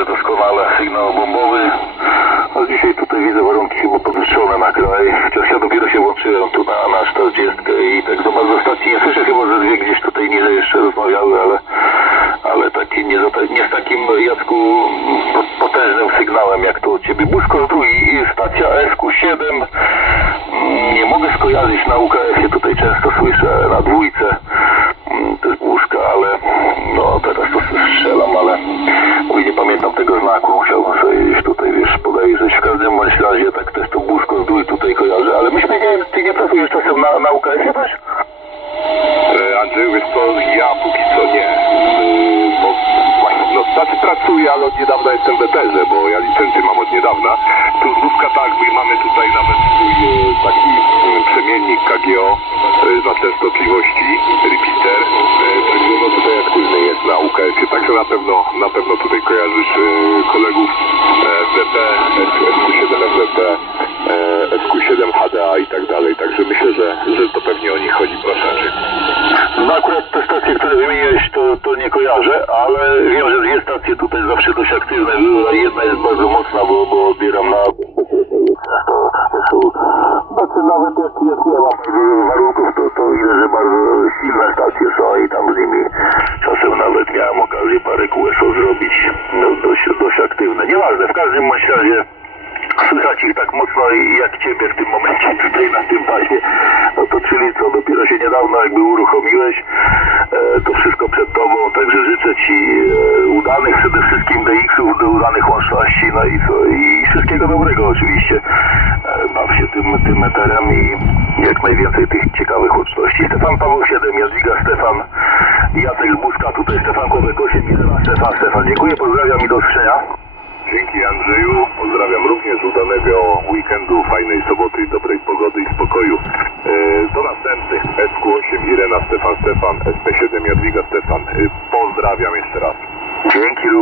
widzę doskonale sygnał bombowy. No dzisiaj tutaj widzę warunki chyba podwyższone na kraj. Chociaż ja dopiero się włączyłem tu na, na 40 i tak za bardzo stacji nie słyszę, chyba że dwie gdzieś tutaj niżej jeszcze rozmawiały, ale, ale takie nie, nie z takim Jacku po- potężnym sygnałem jak to u Ciebie. Busko Zdrój i stacja SQ7. Mm, Nie mogę skojarzyć na UKF-ie, tutaj często słyszę na dwójce. Mm, To jest Buszka, ale no teraz to strzelam, ale mówię, nie pamiętam tego znaku, musiałbym sobie gdzieś tutaj, wiesz, podejrzeć. W każdym bądź razie tak też to Buszko Zdrój tutaj kojarzę, ale myśmy nie, Ty nie pracujesz czasem na, na UKF-ie też? E, wiesz co, ja póki co nie. Yy, Bo, no, znaczy pracuję, ale od niedawna jestem w ETR-ze, bo ja licencję mam od niedawna. Tu z Lubka tak, my mamy tutaj nawet e, taki e, przemiennik KGO e, na częstotliwości, repeater. E, Także no tutaj aktywny jest na UKF-ie, także na pewno, na pewno tutaj kojarzysz e, kolegów e, FDP, SQ7 FDP, to, nie kojarzę, ale wiem, że dwie stacje tutaj zawsze dość aktywne były, a jedna jest bardzo mocna, bo, bo odbieram na... Znaczy nawet jak, jak nie ma warunków, to, to widzę, że bardzo silne stacje są i tam z nimi czasem nawet miałem okazję parę QSO zrobić, no, dość, dość aktywne. Nieważne, w każdym razie słychać ich tak mocno jak ciebie w tym momencie tutaj na tym pasie. No to czyli co, dopiero się niedawno jakby uruchomiłeś, także życzę ci e, udanych przede wszystkim DX-ów, do udanych łączności, no i co, i wszystkiego dobrego oczywiście. E, baw się tym, tym eterem i jak najwięcej tych ciekawych łączności. Stefan Paweł 7, Jadwiga Stefan, Jacek Buska, tutaj Stefan Kłobek 8, Milena Stefan, Stefan, dziękuję, pozdrawiam i do usłyszenia. Dzięki Andrzeju, pozdrawiam również udanego weekendu, Irena Stefan Stefan, SP7 Jadwiga Stefan. E, pozdrawiam jeszcze raz. Dzięki również.